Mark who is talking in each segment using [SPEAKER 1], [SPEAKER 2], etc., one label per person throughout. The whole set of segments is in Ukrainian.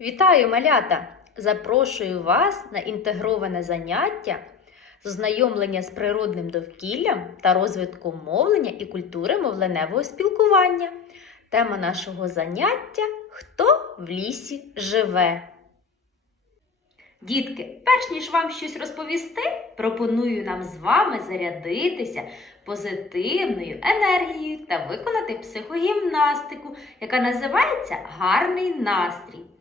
[SPEAKER 1] Вітаю, малята! Запрошую вас на інтегроване заняття з ознайомлення з природним довкіллям та розвитком мовлення і культури мовленевого спілкування. Тема нашого заняття Хто в лісі живе? Дітки, перш ніж вам щось розповісти, пропоную нам з вами зарядитися позитивною енергією та виконати психогімнастику, яка називається Гарний настрій.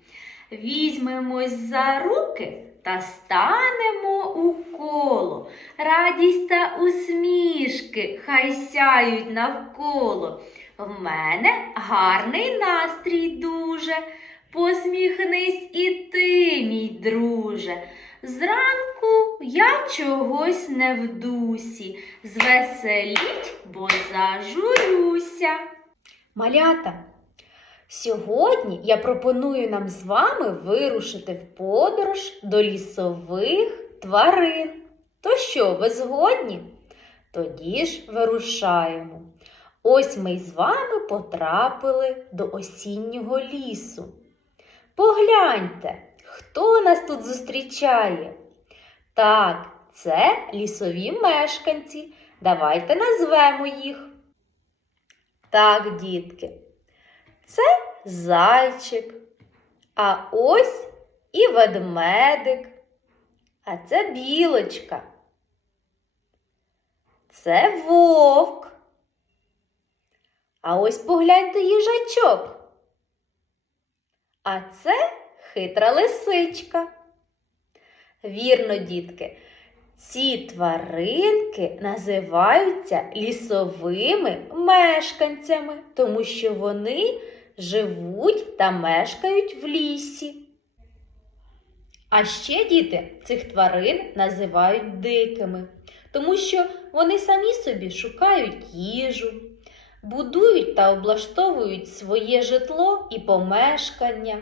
[SPEAKER 1] Візьмемось за руки та станемо у коло. Радість та усмішки хай сяють навколо. В мене гарний настрій дуже. Посміхнись і ти, мій друже. Зранку я чогось не в дусі. Звеселіть, бо зажурюся. Малята, сьогодні я пропоную нам з вами вирушити в подорож до лісових тварин. То що, ви згодні? Тоді ж вирушаємо. Ось ми з вами потрапили до осіннього лісу. Погляньте, хто нас тут зустрічає? Так, це лісові мешканці. Давайте назвемо їх. Так, дітки, це зайчик, а ось і ведмедик, а це білочка. Це вовк. А ось погляньте їжачок. А це хитра лисичка. Вірно, дітки, ці тваринки називаються лісовими мешканцями, тому що вони живуть та мешкають в лісі. А ще діти цих тварин називають дикими, тому що вони самі собі шукають їжу, будують та облаштовують своє житло і помешкання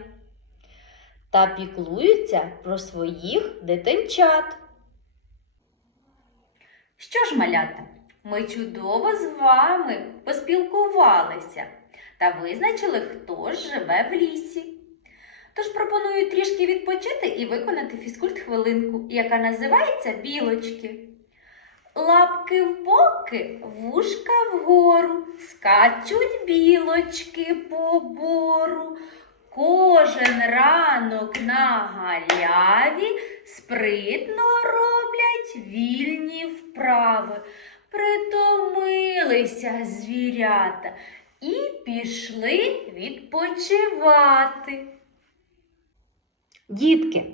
[SPEAKER 1] та піклуються про своїх дитинчат. Що ж, малята, ми чудово з вами поспілкувалися та визначили, хто ж живе в лісі. Тож пропоную трішки відпочити і виконати фізкульт-хвилинку, яка називається білочки. Лапки в боки, вушка вгору, скачуть білочки по бору. Кожен ранок на галяві спритно роблять вільні вправи. Притомилися звірята і пішли відпочивати. Дітки,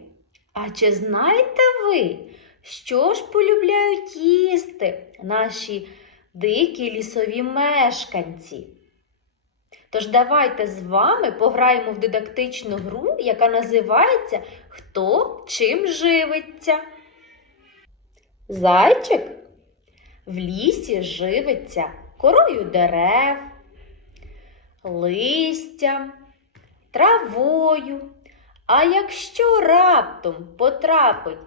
[SPEAKER 1] а чи знаєте ви, що ж полюбляють їсти наші дикі лісові мешканці? Тож давайте з вами пограємо в дидактичну гру, яка називається Хто чим живиться. Зайчик в лісі живиться корою дерев, листям, травою. А якщо раптом потрапить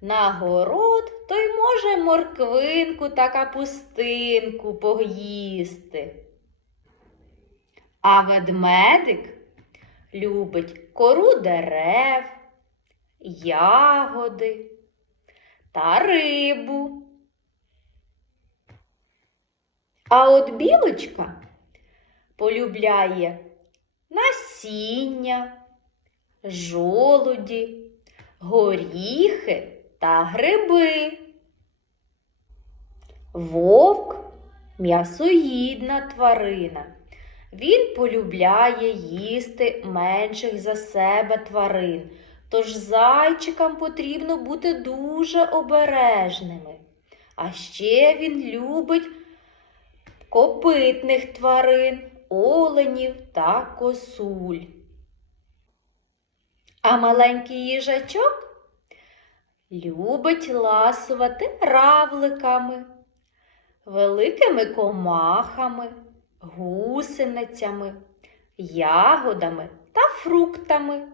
[SPEAKER 1] на город, то й може морквинку та капустинку поїсти. А ведмедик любить кору дерев, ягоди та рибу. А от білочка полюбляє насіння, жолуді, горіхи та гриби. Вовк м'ясоїдна тварина. Він полюбляє їсти менших за себе тварин, тож зайчикам потрібно бути дуже обережними. А ще він любить копитних тварин, оленів та косуль. А маленький їжачок любить ласувати равликами, великими комахами гусеницями, ягодами та фруктами.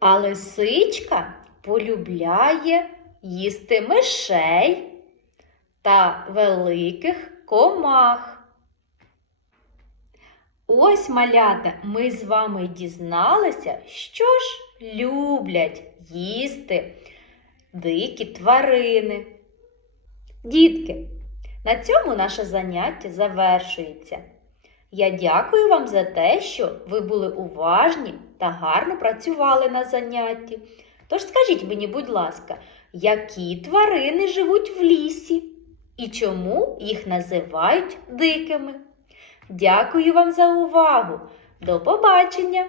[SPEAKER 1] А лисичка полюбляє їсти мишей та великих комах. Ось, малята, ми з вами дізналися, що ж люблять їсти дикі тварини. Дітки, на цьому наше заняття завершується. Я дякую вам за те, що ви були уважні та гарно працювали на занятті. Тож скажіть мені, будь ласка, які тварини живуть в лісі і чому їх називають дикими? Дякую вам за увагу! До побачення!